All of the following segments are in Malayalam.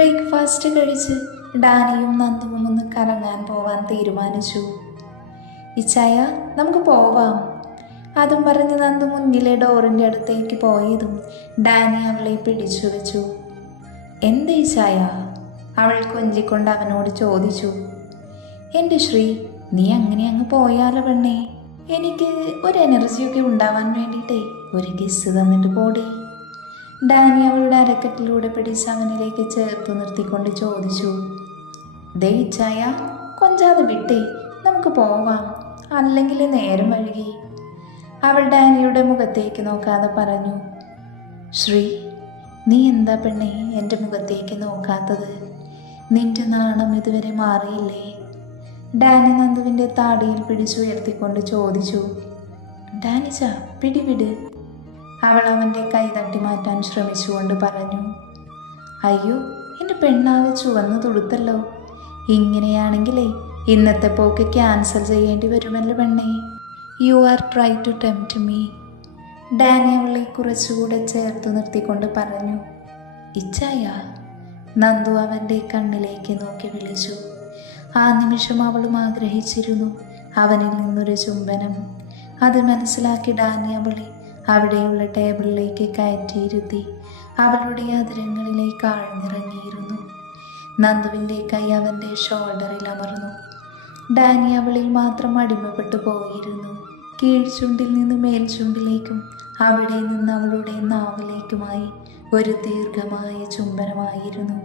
ബ്രേക്ക്ഫാസ്റ്റ് കഴിച്ച് ഡാനിയും നന്ദുവും ഒന്ന് കറങ്ങാൻ പോവാൻ തീരുമാനിച്ചു. ഇച്ചായ, നമുക്ക് പോവാം. അതും പറഞ്ഞ് നന്ദു മുന്നിലെ ഡോറിൻ്റെ അടുത്തേക്ക് പോയതും ഡാനി അവളെ പിടിച്ചു വെച്ചു. എന്താ ഇച്ചായ? അവൾ കൊഞ്ചിക്കൊണ്ട് അവനോട് ചോദിച്ചു. എൻ്റെ ശ്രീ, നീ അങ്ങനെ അങ്ങ് പോയാലോ പെണ്ണേ. എനിക്ക് ഒരു എനർജിയൊക്കെ ഉണ്ടാവാൻ വേണ്ടിയിട്ടേ ഒരു കിസ് തന്നിട്ട് പോടി. ഡാനി അവളുടെ അരക്കെട്ടിലൂടെ പിടിച്ച് അവനിലേക്ക് ചേർത്ത് നിർത്തിക്കൊണ്ട് ചോദിച്ചു. ദേ ഇച്ചായ, കൊഞ്ചാതെ വിട്ടേ, നമുക്ക് പോവാം, അല്ലെങ്കിൽ നേരം വഴുകി. അവൾ ഡാനിയുടെ മുഖത്തേക്ക് നോക്കാതെ പറഞ്ഞു. ശ്രീ, നീ എന്താ പെണ്ണേ എൻ്റെ മുഖത്തേക്ക് നോക്കാത്തത്? നിന്റെ നാണം ഇതുവരെ മാറിയില്ലേ? ഡാനി നന്ദുവിൻ്റെ താടിയിൽ പിടിച്ചുയർത്തിക്കൊണ്ട് ചോദിച്ചു. ഡാനിച്ച, പിടിവിട്. അവൾ അവൻ്റെ കൈ തട്ടി മാറ്റാൻ ശ്രമിച്ചുകൊണ്ട് പറഞ്ഞു. അയ്യോ, എൻ്റെ പെണ്ണാകെ ചുവന്നു തുടുത്തല്ലോ. ഇങ്ങനെയാണെങ്കിലേ ഇന്നത്തെ പോക്ക് ക്യാൻസൽ ചെയ്യേണ്ടി വരുമല്ലോ പെണ്ണേ. You are try to tempt me. Danny അവളെ കുറച്ചുകൂടെ ചേർത്ത് നിർത്തിക്കൊണ്ട് പറഞ്ഞു. ഇച്ചായ. നന്ദു അവൻ്റെ കണ്ണിലേക്ക് നോക്കി വിളിച്ചു. ആ നിമിഷം അവളും ആഗ്രഹിച്ചിരുന്നു അവനിൽ നിന്നൊരു ചുംബനം. അത് മനസ്സിലാക്കി ഡാനി അവളെ അവിടെയുള്ള ടേബിളിലേക്ക് കയറ്റിയിരുത്തി അവളുടെ അതിരങ്ങളിലേക്ക് ആഴ്ന്നിറങ്ങിയിരുന്നു. നന്ദുവിൻ്റെ കൈ അവൻ്റെ ഷോൾഡറിൽ അമർന്നു. ഡാനി അവളിൽ മാത്രം അടിമപ്പെട്ടു പോയിരുന്നു. കീഴ്ചുണ്ടിൽ നിന്ന് മേൽചുണ്ടിലേക്കും അവിടെ നിന്ന് അവളുടെ നാവിലേക്കുമായി ഒരു ദീർഘമായ ചുംബനമായിരുന്നു.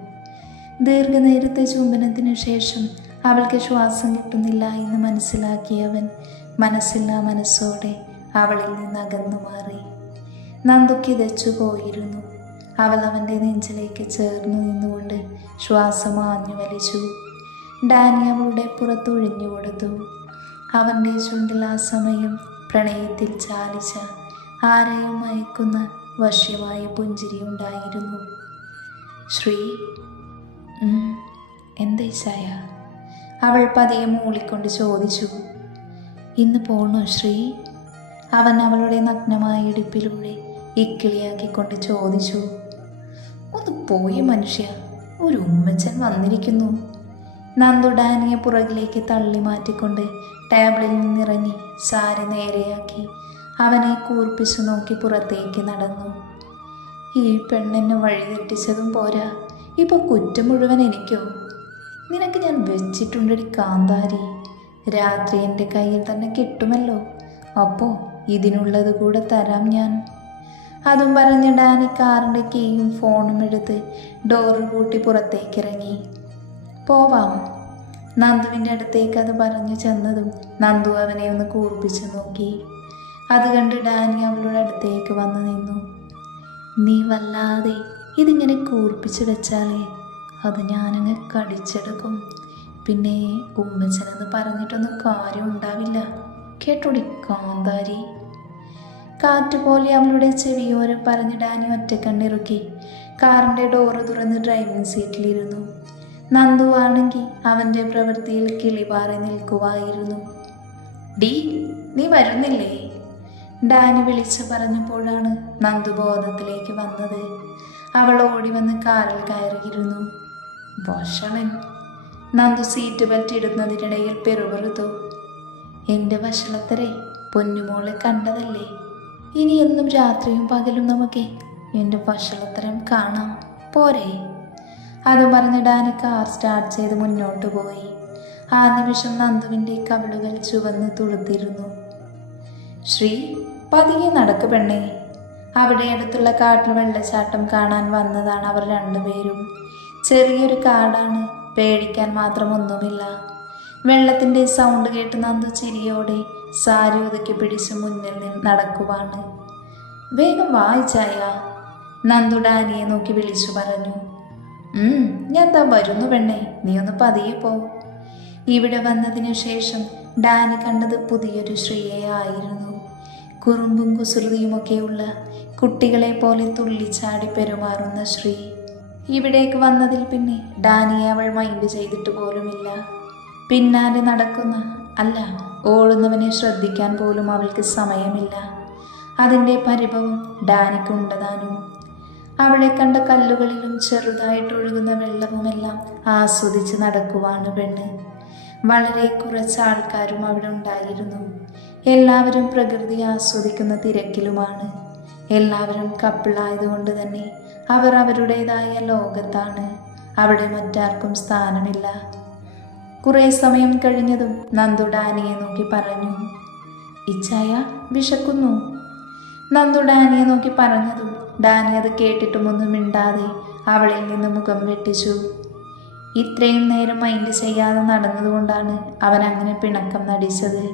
ദീർഘനേരത്തെ ചുംബനത്തിനു ശേഷം അവൾക്ക് ശ്വാസം കിട്ടുന്നില്ല എന്ന് മനസ്സിലാക്കിയവൻ മനസ്സില്ലാ മനസ്സോടെ അവളിൽ നിന്ന് അകന്നു മാറി. നന്ദു കിതച്ചു പോയിരുന്നു. അവൾ അവൻ്റെ നെഞ്ചിലേക്ക് ചേർന്നു നിന്നുകൊണ്ട് ശ്വാസം ആഞ്ഞു വലിച്ചു. ഡാനി അവളുടെ പുറത്തൊഴിഞ്ഞു കൊടുത്തു. അവൻ്റെ ചുണ്ടിൽ ആ സമയം പ്രണയത്തിൽ ചാലിച്ച ആരെയും മയക്കുന്ന വശ്യമായ പുഞ്ചിരി ഉണ്ടായിരുന്നു. ശ്രീ. എന്താ ചായ? അവൾ പതിയെ മൂളിക്കൊണ്ട് ചോദിച്ചു. ഇന്ന് പോണോ ശ്രീ? അവൻ അവളുടെ നഗ്നമായ ഇടുപ്പിലൂടെ ഇക്കിളിയാക്കിക്കൊണ്ട് ചോദിച്ചു. ഒന്ന് പോയി മനുഷ്യ, ഒരു ഉമ്മച്ചൻ വന്നിരിക്കുന്നു. നന്ദു ഡാനിയെ പുറകിലേക്ക് തള്ളി മാറ്റിക്കൊണ്ട് ടേബിളിൽ നിന്നിറങ്ങി സാരി നേരെയാക്കി അവനെ കൂർപ്പിച്ചു നോക്കി പുറത്തേക്ക് നടന്നു. ഈ പെണ്ണെന്നെ വഴിതെറ്റിച്ചതും പോരാ, ഇപ്പോൾ കുറ്റം മുഴുവൻ എനിക്കോ? നിനക്ക് ഞാൻ വെച്ചിട്ടുണ്ടടി കാന്താരി. രാത്രി എൻ്റെ കയ്യിൽ തന്നെ കിട്ടുമല്ലോ, അപ്പോൾ ഇതിനുള്ളത് കൂടെ തരാം ഞാൻ. അതും പറഞ്ഞ് ഡാനി കാറിൻ്റെ കീയും ഫോണും എടുത്ത് ഡോറ് പൂട്ടി പുറത്തേക്കിറങ്ങി. പോവാം. നന്ദുവിൻ്റെ അടുത്തേക്ക് അത് പറഞ്ഞു ചെന്നതും നന്ദു അവനെ ഒന്ന് കൂർപ്പിച്ച് നോക്കി. അത് കണ്ട് ഡാനി അവളുടെ അടുത്തേക്ക് വന്നു നിന്നു. നീ വല്ലാതെ ഇതിങ്ങനെ കൂർപ്പിച്ച് വെച്ചാലേ അത് ഞാനങ്ങ് കടിച്ചെടുക്കും. പിന്നെ ഉമ്മച്ചനെന്ന് പറഞ്ഞിട്ടൊന്നും കാര്യം ഉണ്ടാവില്ല, കേട്ടോടി കാന്താരി. കാറ്റുപോലെ അവളുടെ ചെവിയോരം പറഞ്ഞ് ഡാനി ഒറ്റക്കണ്ണിറുക്കി കാറിൻ്റെ ഡോറ് തുറന്ന് ഡ്രൈവിംഗ് സീറ്റിലിരുന്നു. നന്ദു ആണെങ്കിൽ അവൻ്റെ പ്രവൃത്തിയിൽ കിളിപാറി നിൽക്കുവായിരുന്നു. ഡി, നീ വരുന്നില്ലേ? ഡാനി വിളിച്ചു പറഞ്ഞപ്പോഴാണ് നന്ദു ബോധത്തിലേക്ക് വന്നത്. അവൾ ഓടി വന്ന് കാറിൽ കയറിയിരുന്നു. വഷളൻ. നന്ദു സീറ്റ് ബെൽറ്റ് ഇടുന്നതിനിടയിൽ പെറുപെറുത്തു. എൻ്റെ വഷളത്തരെ പൊന്നുമോളെ കണ്ടതല്ലേ, ഇനി എന്നും രാത്രിയും പകലും നമുക്ക് എൻ്റെ വഷളത്തരം കാണാം, പോരെ? അതും പറഞ്ഞ് ഡാനി കാർ സ്റ്റാർട്ട് ചെയ്ത് മുന്നോട്ട് പോയി. ആ നിമിഷം നന്ദുവിൻ്റെ കവിളുകൾ ചുവന്ന് തുളുത്തിരുന്നു. ശ്രീ, പതിയെ നടക്ക് പെണ്ണേ. അവിടെ അടുത്തുള്ള കാട്ടിൽ വെള്ളച്ചാട്ടം കാണാൻ വന്നതാണ് അവർ രണ്ടുപേരും. ചെറിയൊരു കാടാണ്, പേടിക്കാൻ മാത്രമൊന്നുമില്ല. വെള്ളത്തിൻ്റെ സൗണ്ട് കേട്ട് നന്ദു ചിരിയോടെ സാരി ഒതുക്കി പിടിച്ച് മുന്നിൽ നിന്ന് നടക്കുവാണ്. വേഗം വായിച്ചായ. നന്ദു ഡാനിയെ നോക്കി വിളിച്ചു പറഞ്ഞു. ഞാൻ താ വരുന്നു പെണ്ണേ, നീ ഒന്ന് പതിയെ പോ. ഇവിടെ വന്നതിന് ശേഷം ഡാനി കണ്ടത് പുതിയൊരു ശ്രീയെ ആയിരുന്നു. കുറുമ്പും കുസൃതിയുമൊക്കെയുള്ള കുട്ടികളെ പോലെ തുള്ളിച്ചാടി പെരുമാറുന്ന ശ്രീ. ഇവിടേക്ക് വന്നതിൽ പിന്നെ ഡാനിയെ അവൾ മൈൻഡ് ചെയ്തിട്ട് പോലുമില്ല. പിന്നാലെ നടക്കുന്ന അല്ല ഓടുന്നവനെ ശ്രദ്ധിക്കാൻ പോലും അവൾക്ക് സമയമില്ല. അതിൻ്റെ പരിഭവം ഡാനിക്കുണ്ടതാനും. അവിടെ കണ്ട കല്ലുകളിലും ചെറുതായിട്ടൊഴുകുന്ന വെള്ളവുമെല്ലാം ആസ്വദിച്ച് നടക്കുവാണ് പെണ്ണ്. വളരെ കുറച്ച് ആൾക്കാരും അവിടെ ഉണ്ടായിരുന്നു. എല്ലാവരും പ്രകൃതി ആസ്വദിക്കുന്ന തിരക്കിലുമാണ്. എല്ലാവരും കപ്പിളായതുകൊണ്ട് തന്നെ അവർ അവരുടേതായ ലോകത്താണ്. അവിടെ മറ്റാർക്കും സ്ഥാനമില്ല. കുറേ സമയം കഴിഞ്ഞതും നന്ദു ഡാനിയെ നോക്കി പറഞ്ഞു, ഇച്ചായ വിശക്കുന്നു. നന്ദു ഡാനിയെ നോക്കി പറഞ്ഞതും ഡാനി അത് കേട്ടിട്ടുമൊന്നും മിണ്ടാതെ അവളിൽ നിന്ന് മുഖം വെട്ടിച്ചു. ഇത്രയും നേരം മൈൻഡ് ചെയ്യാതെ നടന്നതുകൊണ്ടാണ് അവൻ അങ്ങനെ പിണക്കം നടിച്ചത്.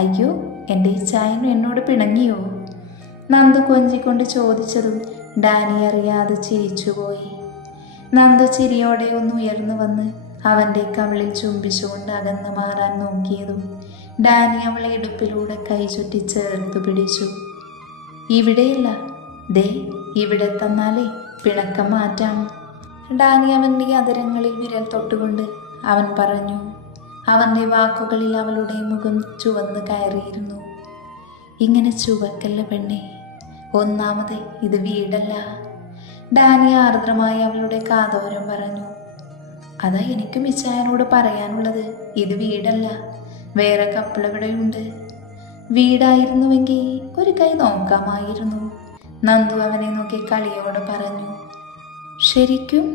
അയ്യോ, എൻ്റെ ഇച്ചായനും എന്നോട് പിണങ്ങിയോ? നന്ദു കൊഞ്ചിക്കൊണ്ട് ചോദിച്ചതും ഡാനി അറിയാതെ ചിരിച്ചുപോയി. നന്ദു ചിരിയോടെ ഒന്ന് ഉയർന്നു വന്ന് അവൻ്റെ കവിളിൽ ചുംബിച്ചുകൊണ്ട് അകന്നു മാറാൻ നോക്കിയതും ഡാനി അവളെ ഇടുപ്പിലൂടെ കൈ ചുറ്റി ചേർത്തു പിടിച്ചു. ഇവിടെയില്ല, ദേ ഇവിടെ തന്നാലേ പിണക്കം മാറ്റാം. ഡാനി അവൻ്റെ അതരങ്ങളിൽ വിരൽ തൊട്ടുകൊണ്ട് അവൻ പറഞ്ഞു. അവൻ്റെ വാക്കുകളിൽ അവളുടെ മുഖം ചുവന്ന് കയറിയിരുന്നു. ഇങ്ങനെ ചുവക്കല്ല പെണ്ണെ, ഒന്നാമത് ഇത് വീടല്ല. ഡാനി ആർദ്രമായി അവളുടെ കാതോരം പറഞ്ഞു. അതാ എനിക്കും ഇച്ചായനോട് പറയാനുള്ളത്. ഇത് വീടല്ല, വേറെ കപ്പിളിവിടെയുണ്ട്. വീടായിരുന്നുവെങ്കിൽ ഒരു കൈ നോക്കാമായിരുന്നു. നന്ദു അവനെ നോക്കി കളിയോട് പറഞ്ഞു. ശരിക്കും?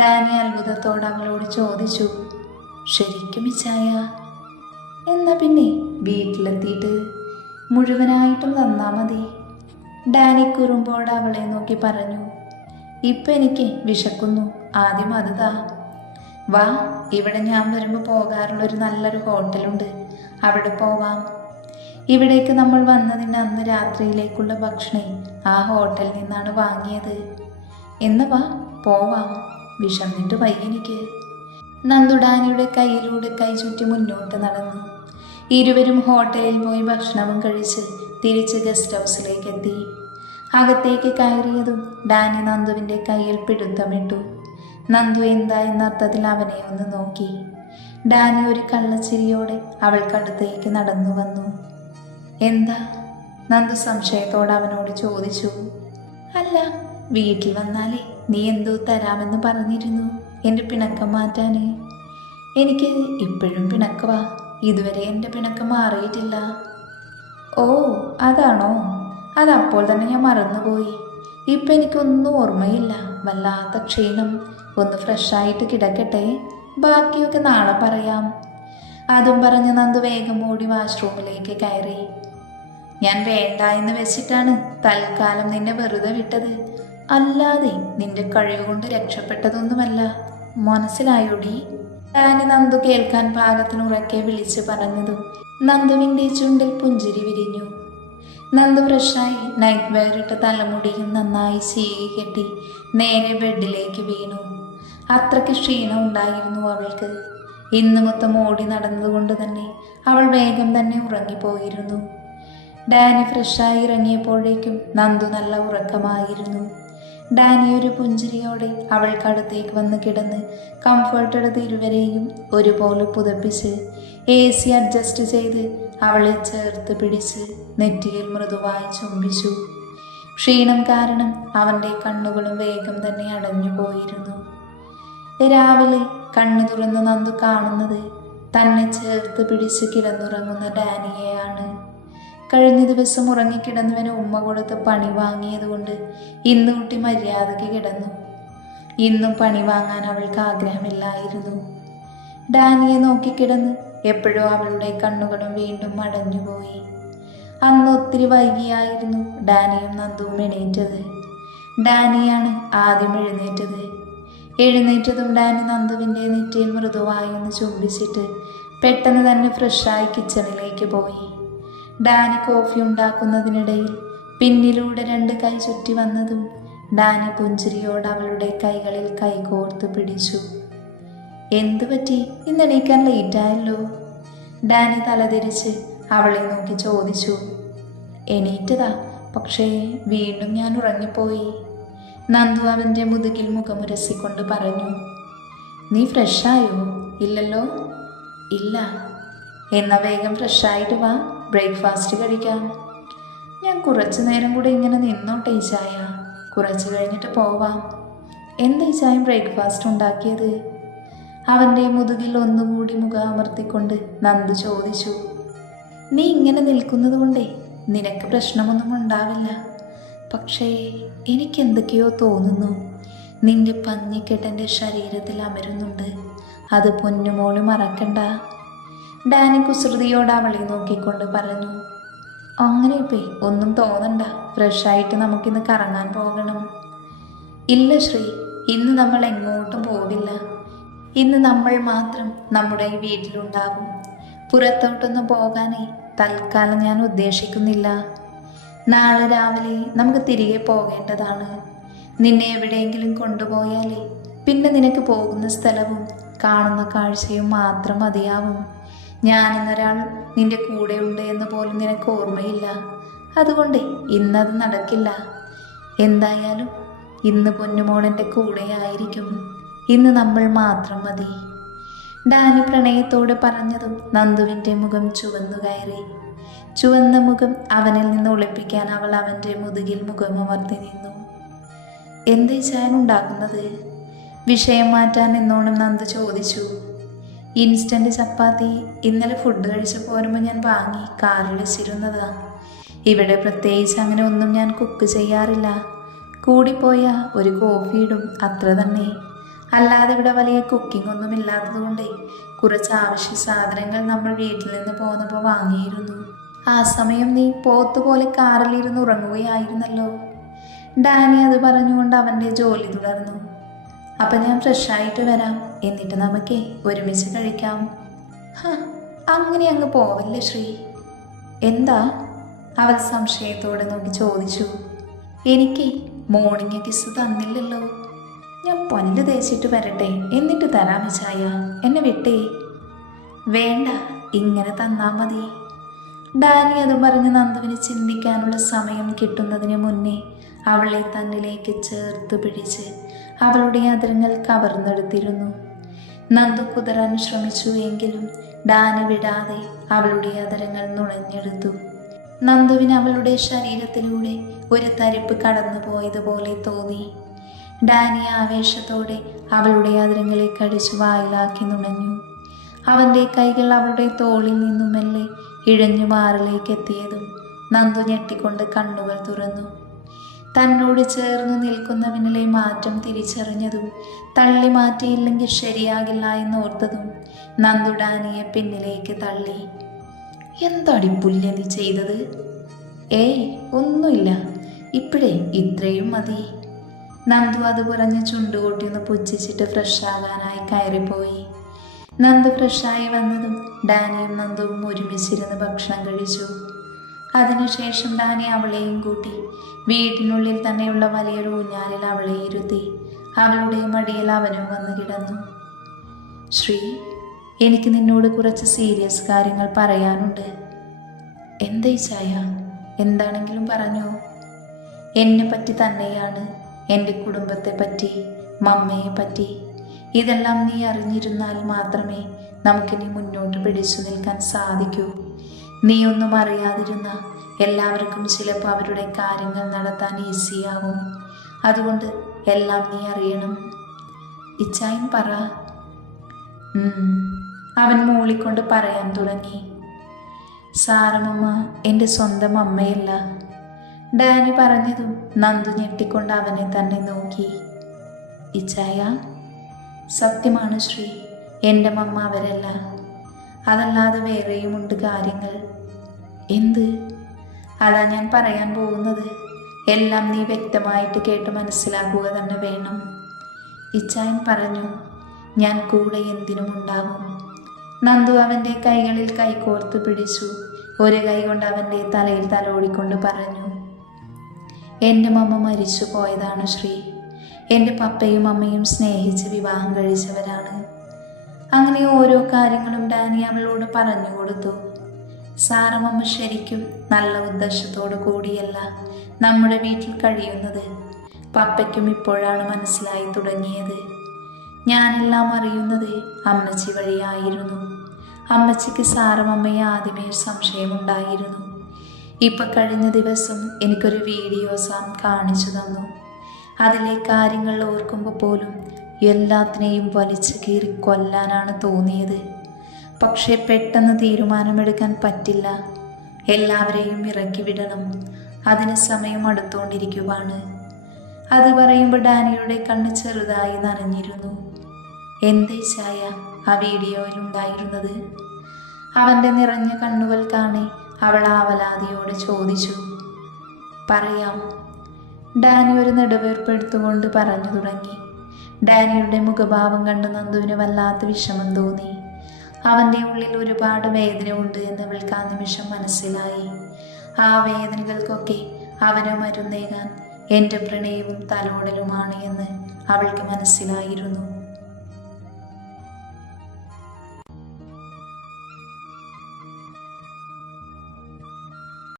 ഡാനി അത്ഭുതത്തോടെ അവളോട് ചോദിച്ചു. ശരിക്കും ഇച്ചായ? എന്നാ പിന്നെ വീട്ടിലെത്തിയിട്ട് മുഴുവനായിട്ടും തന്നാ മതി. ഡാനി കുറുമ്പോട് അവളെ നോക്കി പറഞ്ഞു. ഇപ്പം എനിക്ക് വിശക്കുന്നു, ആദ്യം അത് താ. വാ, ഇവിടെ ഞാൻ വരുമ്പോൾ പോകാറുള്ളൊരു നല്ലൊരു ഹോട്ടലുണ്ട്, അവിടെ പോവാം. ഇവിടേക്ക് നമ്മൾ വന്നതിന് അന്ന് രാത്രിയിലേക്കുള്ള ഭക്ഷണം ആ ഹോട്ടലിൽ നിന്നാണ് വാങ്ങിയത്. എന്ന് വാ പോവാം, വിശന്നിട്ട് വയ്യെനിക്ക്. നന്ദു ഡാനിയുടെ കയ്യിലൂടെ കൈ ചുറ്റി മുന്നോട്ട് നടന്നു. ഇരുവരും ഹോട്ടലിൽ പോയി ഭക്ഷണവും കഴിച്ച് തിരിച്ച് ഗസ്റ്റ് ഹൗസിലേക്ക് എത്തി. അകത്തേക്ക് കയറിയതും ഡാനി നന്ദുവിൻ്റെ കയ്യിൽ പിടുത്തമിട്ടു. നന്ദു എന്താ എന്ന അർത്ഥത്തിൽ അവനെ ഒന്ന് നോക്കി. ഡാനി ഒരു കള്ളച്ചിരിയോടെ അവൾക്കടുത്തേക്ക് നടന്നു വന്നു. എന്താ? നന്ദു സംശയത്തോടെ അവനോട് ചോദിച്ചു. അല്ല, വീട്ടിൽ വന്നാലേ നീ എന്തോ തരാമെന്ന് പറഞ്ഞിരുന്നു, എൻ്റെ പിണക്കം മാറ്റാൻ. എനിക്ക് ഇപ്പോഴും പിണക്കവാ, ഇതുവരെ എൻ്റെ പിണക്കം മാറിയിട്ടില്ല. ഓ അതാണോ? അതപ്പോൾ തന്നെ ഞാൻ മറന്നുപോയി. ഇപ്പം എനിക്കൊന്നും ഓർമ്മയില്ല, വല്ലാത്ത ക്ഷീണം. ഒന്ന് ഫ്രഷായിട്ട് കിടക്കട്ടെ, ബാക്കിയൊക്കെ നാളെ പറയാം. അതും പറഞ്ഞ് നന്ദു വേഗം ഓടി വാഷ്റൂമിലേക്ക് കയറി. ഞാൻ വേണ്ട എന്ന് വെച്ചിട്ടാണ് തൽക്കാലം നിന്നെ വെറുതെ വിട്ടത്, അല്ലാതെ നിന്റെ കഴിവുകൊണ്ട് രക്ഷപ്പെട്ടതൊന്നുമല്ല, മനസ്സിലായോടി? ഡാനി നന്ദു കേൾക്കാൻ പാകത്തിനുറക്കെ വിളിച്ച് പറഞ്ഞതും നന്ദുവിൻ്റെ ചുണ്ടിൽ പുഞ്ചിരി വിരിഞ്ഞു. നന്ദു ഫ്രഷായി നൈറ്റ് വെയർ ഇട്ട തലമുടിയും നന്നായി ചീകി കെട്ടി നേരെ ബെഡിലേക്ക് വീണു. അത്രയ്ക്ക് ക്ഷീണം ഉണ്ടായിരുന്നു അവൾക്ക്. ഇന്ന് മൊത്തം ഓടി നടന്നതുകൊണ്ട് തന്നെ അവൾ വേഗം തന്നെ ഉറങ്ങിപ്പോയിരുന്നു. ഡാനി ഫ്രഷായി ഇറങ്ങിയപ്പോഴേക്കും നന്ദു നല്ല ഉറക്കമായിരുന്നു. ഡാനി ഒരു പുഞ്ചിരിയോടെ അവൾക്കടുത്തേക്ക് വന്ന് കിടന്ന് കംഫർട്ട് എടുത്ത് ഇരുവരെയും ഒരുപോലെ പുതപ്പിച്ച് AC അഡ്ജസ്റ്റ് ചെയ്ത് അവളെ ചേർത്ത് പിടിച്ച് നെറ്റിയിൽ മൃദുവായി ചുംബിച്ചു. ക്ഷീണം കാരണം അവൻ്റെ കണ്ണുകളും വേഗം തന്നെ അടഞ്ഞു പോയിരുന്നു. രാവിലെ കണ്ണു തുറന്ന് നന്ദു കാണുന്നത് തന്നെ ചേർത്ത് പിടിച്ച് കിടന്നുറങ്ങുന്ന ഡാനിയെയാണ്. കഴിഞ്ഞ ദിവസം ഉറങ്ങിക്കിടന്നവന് ഉമ്മ കൊടുത്ത് പണി വാങ്ങിയതുകൊണ്ട് ഇന്ന് കുട്ടി മര്യാദയ്ക്ക് കിടന്നു. ഇന്നും പണി വാങ്ങാൻ അവൾക്ക് ആഗ്രഹമില്ലായിരുന്നു. ഡാനിയെ നോക്കിക്കിടന്ന് എപ്പോഴോ അവളുടെ കണ്ണുകളും വീണ്ടും അടഞ്ഞുപോയി. അന്ന് ഒത്തിരി വൈകിയായിരുന്നു ഡാനിയും നന്ദുവും എണീറ്റത്. ഡാനിയാണ് ആദ്യം എഴുന്നേറ്റത്. എഴുന്നേറ്റതും ഡാനി നന്ദുവിൻ്റെ നെറ്റിയിൽ മൃദുവായി ഒന്ന് ചുംബിച്ചിട്ട് പെട്ടെന്ന് തന്നെ ഫ്രഷായി കിച്ചണിലേക്ക് പോയി. ഡാനി കോഫി ഉണ്ടാക്കുന്നതിനിടയിൽ പിന്നിലൂടെ 2 കൈ ചുറ്റി വന്നതും ഡാനി പുഞ്ചിരിയോട് അവളുടെ കൈകളിൽ കൈകോർത്ത് പിടിച്ചു. എന്തു പറ്റി? ഇന്ന് എണീക്കാൻ ലേറ്റായല്ലോ? ഡാനി തലതിരിച്ച് അവളെ നോക്കി ചോദിച്ചു. എണീറ്റതാ, പക്ഷേ വീണ്ടും ഞാൻ ഉറങ്ങിപ്പോയി. നന്ദു അവൻ്റെ മുതുകിൽ മുഖമുരസിക്കൊണ്ട് പറഞ്ഞു. നീ ഫ്രഷായോ? ഇല്ലല്ലോ. ഇല്ല. എന്നാ വേഗം ഫ്രഷായിട്ട് വാ, ബ്രേക്ക്ഫാസ്റ്റ് കഴിക്കാം. ഞാൻ കുറച്ചു നേരം കൂടെ ഇങ്ങനെ നിന്നോട്ടെ ചായ. കുറച്ച് കഴിഞ്ഞിട്ട് പോവാം. എന്താ ചായം ബ്രേക്ക്ഫാസ്റ്റ് ഉണ്ടാക്കിയത്? അവൻ്റെ മുതുകിൽ ഒന്നുകൂടി മുഖമർത്തിക്കൊണ്ട് നന്ദു ചോദിച്ചു. നീ ഇങ്ങനെ നിൽക്കുന്നത് കൊണ്ടേ നിനക്ക് പ്രശ്നമൊന്നും ഉണ്ടാവില്ല. പക്ഷേ എനിക്കെന്തൊക്കെയോ തോന്നുന്നു. നിന്റെ പഞ്ഞിക്കെട്ടെൻ്റെ ശരീരത്തിൽ അമരുന്നുണ്ട്. അത് പൊന്നുമോള് മറക്കണ്ട. ഡാനി കുസൃതിയോട് അവളെ നോക്കിക്കൊണ്ട് പറഞ്ഞു. അങ്ങനെ ഒന്നും തോന്നണ്ട. ഫ്രഷായിട്ട് നമുക്കിന്ന് കറങ്ങാൻ പോകണം. ഇല്ല ശ്രീ, ഇന്ന് നമ്മൾ എങ്ങോട്ടും പോവില്ല. ഇന്ന് നമ്മൾ മാത്രം നമ്മുടെ ഈ വീട്ടിലുണ്ടാകും. പുറത്തോട്ടൊന്നും പോകാനേ തൽക്കാലം ഞാൻ ഉദ്ദേശിക്കുന്നില്ല. നാളെ രാവിലെ നമുക്ക് തിരികെ പോകേണ്ടതാണ്. നിന്നെ എവിടെയെങ്കിലും കൊണ്ടുപോയാലേ പിന്നെ നിനക്ക് പോകുന്ന സ്ഥലവും കാണുന്ന കാഴ്ചയും മാത്രം മതിയാവും. ഞാനെന്നൊരാൾ നിന്റെ കൂടെയുണ്ട് എന്ന് പോലും നിനക്ക് ഓർമ്മയില്ല. അതുകൊണ്ട് ഇന്നത് നടക്കില്ല. എന്തായാലും ഇന്ന് പൊന്നുമോളെൻ്റെ കൂടെയായിരിക്കും. ഇന്ന് നമ്മൾ മാത്രം മതി. ഡാനി പ്രണയത്തോടെ പറഞ്ഞതും നന്ദുവിൻ്റെ മുഖം ചുവന്നു കയറി. ചുവന്ന മുഖം അവനിൽ നിന്ന് ഒളിപ്പിക്കാൻ അവൾ അവൻ്റെ മുതുകിൽ മുഖമമർത്തി നിന്നു. എന്താ ചായൻ ഉണ്ടാക്കുന്നത്? വിഷയം മാറ്റാൻ എന്നോണം നന്ദു ചോദിച്ചു. ഇൻസ്റ്റൻറ്റ് ചപ്പാത്തി ഇന്നലെ ഫുഡ് കഴിച്ച് പോരുമ്പോൾ ഞാൻ വാങ്ങി കാറിൽ വെച്ചിരുന്നതാ. ഇവിടെ പ്രത്യേകിച്ച് അങ്ങനെ ഒന്നും ഞാൻ കുക്ക് ചെയ്യാറില്ല. കൂടിപ്പോയ ഒരു കോഫി ഇടും, അത്ര തന്നെ. അല്ലാതെ ഇവിടെ വലിയ കുക്കിംഗ് ഒന്നും ഇല്ലാത്തതുകൊണ്ട് കുറച്ച് ആവശ്യ സാധനങ്ങൾ നമ്മൾ വീട്ടിൽ നിന്ന് പോന്നപ്പോൾ വാങ്ങിയിരുന്നു. ആ സമയം നീ പോത്തുപോലെ കാറിലിരുന്ന് ഉറങ്ങുകയായിരുന്നല്ലോ. ഡാനി അത് പറഞ്ഞുകൊണ്ട് അവൻ്റെ ജോലി തുടർന്നു. അപ്പം ഞാൻ ഫ്രഷായിട്ട് വരാം, എന്നിട്ട് നമുക്ക് ഒരുമിച്ച് കഴിക്കാം. അങ്ങനെ അങ്ങ് പോവല്ലേ ശ്രീ. എന്താ? അവൾ സംശയത്തോടെ നോക്കി ചോദിച്ചു. എനിക്ക് മോർണിംഗ് കിസ് തന്നില്ലല്ലോ. ഞാൻ പല്ല് തേച്ചിട്ട് വരട്ടെ, എന്നിട്ട് തരാം ചായ. എന്നെ വിട്ടേ. വേണ്ട, ഇങ്ങനെ തന്നാ മതി. ഡാനി അത് പറഞ്ഞ് നന്ദുവിന് ചിന്തിക്കാനുള്ള സമയം കിട്ടുന്നതിന് മുന്നേ അവളെ തന്നിലേക്ക് ചേർത്ത് പിടിച്ച് അവളുടെ അതിരങ്ങൾ കവർന്നെടുത്തിരുന്നു. നന്ദു കുതിരാൻ ശ്രമിച്ചു. എങ്കിലും ഡാനി വിടാതെ അവളുടെ അതിരങ്ങൾ നുണഞ്ഞെടുത്തു. നന്ദുവിന് അവളുടെ ശരീരത്തിലൂടെ ഒരു തരിപ്പ് കടന്നു പോയതുപോലെ തോന്നി. ഡാനി ആവേശത്തോടെ അവളുടെ അതിരങ്ങളെ കടിച്ചു വായിലാക്കി നുണഞ്ഞു. അവൻ്റെ കൈകൾ അവളുടെ തോളിൽ നിന്നും മെല്ലെ ഇഴഞ്ഞു മാറിലേക്ക് എത്തിയതും നന്ദു ഞെട്ടിക്കൊണ്ട് കണ്ണുകൾ തുറന്നു. തന്നോട് ചേർന്നു നിൽക്കുന്നവനിലെ മാറ്റം തിരിച്ചറിഞ്ഞതും തള്ളി മാറ്റിയില്ലെങ്കിൽ ശരിയാകില്ല എന്നോർത്തതും നന്ദു ഡാനിയെ പിന്നിലേക്ക് തള്ളി. എന്താടി പുല്യ നീ ചെയ്തത്? ഏയ് ഒന്നുമില്ല, ഇപ്പോഴേ ഇത്രയും മതി. നന്ദു അത് പറഞ്ഞ് ചുണ്ടുകൂട്ടിയൊന്ന് പുച്ഛിച്ചിട്ട് ഫ്രഷാകാനായി കയറിപ്പോയി. നന്ദു ഫ്രഷായി വന്നതും ഡാനിയും നന്ദുവും ഒരുമിച്ചിരുന്ന് ഭക്ഷണം കഴിച്ചു. അതിനുശേഷം ഡാനി അവളെയും കൂട്ടി വീട്ടിനുള്ളിൽ തന്നെയുള്ള വലിയൊരു ഊഞ്ഞാലിൽ അവളെ ഇരുത്തി അവളുടെ മടിയിൽ അവനും വന്ന് കിടന്നു. ശ്രീ, എനിക്ക് നിന്നോട് കുറച്ച് സീരിയസ് കാര്യങ്ങൾ പറയാനുണ്ട്. എന്താ ചായ? എന്താണെങ്കിലും പറഞ്ഞോ. എന്നെ പറ്റി തന്നെയാണ്, എൻ്റെ കുടുംബത്തെ പറ്റി, മമ്മയെ പറ്റി. ഇതെല്ലാം നീ അറിഞ്ഞിരുന്നാൽ മാത്രമേ നമുക്കിനി മുന്നോട്ട് പിടിച്ചു നിൽക്കാൻ സാധിക്കൂ. നീ ഒന്നും അറിയാതിരുന്ന എല്ലാവർക്കും ചിലപ്പോൾ അവരുടെ കാര്യങ്ങൾ നടത്താൻ ഈസിയാവും. അതുകൊണ്ട് എല്ലാം നീ അറിയണം. ഇച്ചായൻ പറ. അവൻ മൂളിക്കൊണ്ട് പറയാൻ തുടങ്ങി. സാരമമ്മ എൻ്റെ സ്വന്തം അമ്മയല്ല. ഡാനി പറഞ്ഞതും നന്ദു ഞെട്ടിക്കൊണ്ട് അവനെ തന്നെ നോക്കി. ഇച്ചായ, സത്യമാണ് ശ്രീ, എൻ്റെ മമ്മ അവരല്ല. അതല്ലാതെ വേറെയുമുണ്ട് കാര്യങ്ങൾ. എന്ത്? അതാ ഞാൻ പറയാൻ പോകുന്നത്. എല്ലാം നീ വ്യക്തമായിട്ട് കേട്ട് മനസ്സിലാക്കുക തന്നെ വേണം. ഇച്ചായൻ പറഞ്ഞു. ഞാൻ കൂടെ എന്തിനും ഉണ്ടാകും. നന്ദു അവൻ്റെ കൈകളിൽ കൈകോർത്ത് പിടിച്ചു. ഒരു കൈ കൊണ്ട് അവൻ്റെ തലയിൽ തലോടിക്കൊണ്ട് പറഞ്ഞു. എൻ്റെ മമ്മ മരിച്ചു പോയതാണ് ശ്രീ. എൻ്റെ പപ്പയും അമ്മയും സ്നേഹിച്ച് വിവാഹം കഴിച്ചവരാണ്. അങ്ങനെ ഓരോ കാര്യങ്ങളും ഡാനി അവളോട് പറഞ്ഞു കൊടുത്തു. സാറമ്മ ശരിക്കും നല്ല ഉദ്ദേശത്തോടു കൂടിയല്ല നമ്മുടെ വീട്ടിൽ കഴിയുന്നത്. പപ്പയ്ക്കും ഇപ്പോഴാണ് മനസ്സിലായി തുടങ്ങിയത്. ഞാനെല്ലാം അറിയുന്നത് അമ്മച്ചി വഴിയായിരുന്നു. അമ്മച്ചിക്ക് സാറമ്മയെ ആദ്യമേ സംശയമുണ്ടായിരുന്നു. ഇപ്പം കഴിഞ്ഞ ദിവസം എനിക്കൊരു വീഡിയോ സാം കാണിച്ചു തന്നു. അതിലെ കാര്യങ്ങൾ ഓർക്കുമ്പോൾ പോലും എല്ലാത്തിനെയും വലിച്ചു കീറി കൊല്ലാനാണ് തോന്നിയത്. പക്ഷേ പെട്ടെന്ന് തീരുമാനമെടുക്കാൻ പറ്റില്ല. എല്ലാവരെയും ഇറക്കി വിടണം. അതിന് സമയം അടുത്തുകൊണ്ടിരിക്കുവാണ്. അത് പറയുമ്പോൾ ഡാനിയുടെ കണ്ണ് ചെറുതായി നനഞ്ഞിരുന്നു. എന്തേ ചായ ആ വീഡിയോയിൽ ഉണ്ടായിരുന്നത്? അവൻ്റെ നിറഞ്ഞ കണ്ണുകൾ കാണി അവൾ ആവലാതിയോടെ ചോദിച്ചു. പറയാം. ഡാനി ഒരു നെടുവേർപ്പെടുത്തുകൊണ്ട് പറഞ്ഞു തുടങ്ങി. ഡാനിയുടെ മുഖഭാവം കണ്ട് നന്ദുവിന് വല്ലാത്ത വിഷമം തോന്നി. അവൻ്റെ ഉള്ളിൽ ഒരുപാട് വേദന ഉണ്ട് എന്നവൾക്ക് ആ നിമിഷം മനസ്സിലായി. ആ വേദനകൾക്കൊക്കെ അവന് മരുന്നേകാൻ എൻ്റെ പ്രണയവും തലോടലുമാണ് എന്ന് അവൾക്ക് മനസ്സിലായിരുന്നു.